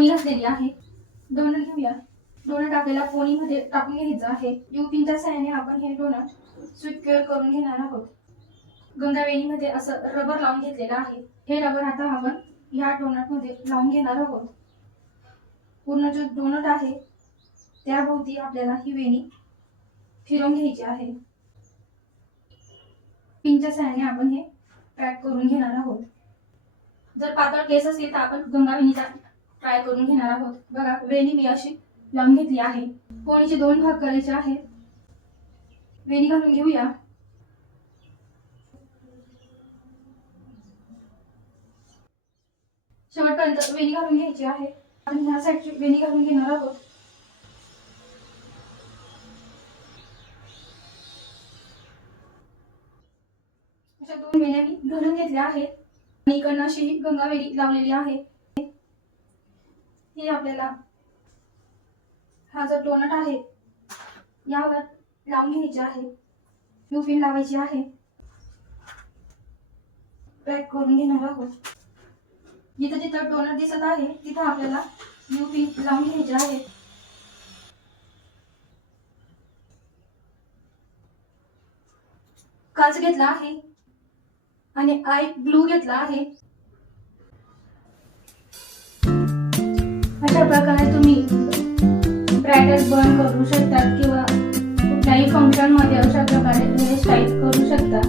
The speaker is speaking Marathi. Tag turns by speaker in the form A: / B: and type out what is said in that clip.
A: पोणी घातलेली आहे. डोनट घेऊया. डोनट आपल्याला पोणीमध्ये टाकून घ्यायचं आहे. यू सहाय्याने आपण हे डोनट सिक्युअर करून घेणार आहोत. गंगावेणीमध्ये असं रबर लावून घेतलेलं आहे. हे रबर आता आपण ह्या डोनटमध्ये लावून घेणार आहोत. पूर्ण जो डोनट आहे त्याभोवती आपल्याला ही वेणी फिरवून घ्यायची आहे. पिनच्या सहाय्याने आपण हे पॅक करून घेणार आहोत. जर पातळ केस असतील तर आपण गंगावेणीचा ट्राय करून घेणार आहोत. बघा, वेणी मी अशी लावून घेतली आहे. पोणीचे दोन भाग करायचे आहेत वेणी घालून घेऊया. शेवटपर्यंत वेणी घालून घ्यायची आहे. आपण ह्या साईडची वेणी घालून घेणार आहोत. अशा दोन वेण्या मी घालून घेतल्या आहेत. आणि इकडनं अशी गंगावेली लावलेली आहे. हे आपल्याला हा जो डोनट आहे यावर लावून घ्यायचे आहे. यू पिन लावायची आहे. पॅक करून घेणार आहोत. जिथं जिथं डोनट दिसत आहे तिथं आपल्याला यू पिन लावून घ्यायचे आहे. काच घेतला आहे. आणि आय ग्लू घेतला आहे. ड्रेस बॉन करू शकतात किंवा कुठल्याही फंक्शनमध्ये अशा प्रकारे ड्रेस टाईप करू शकता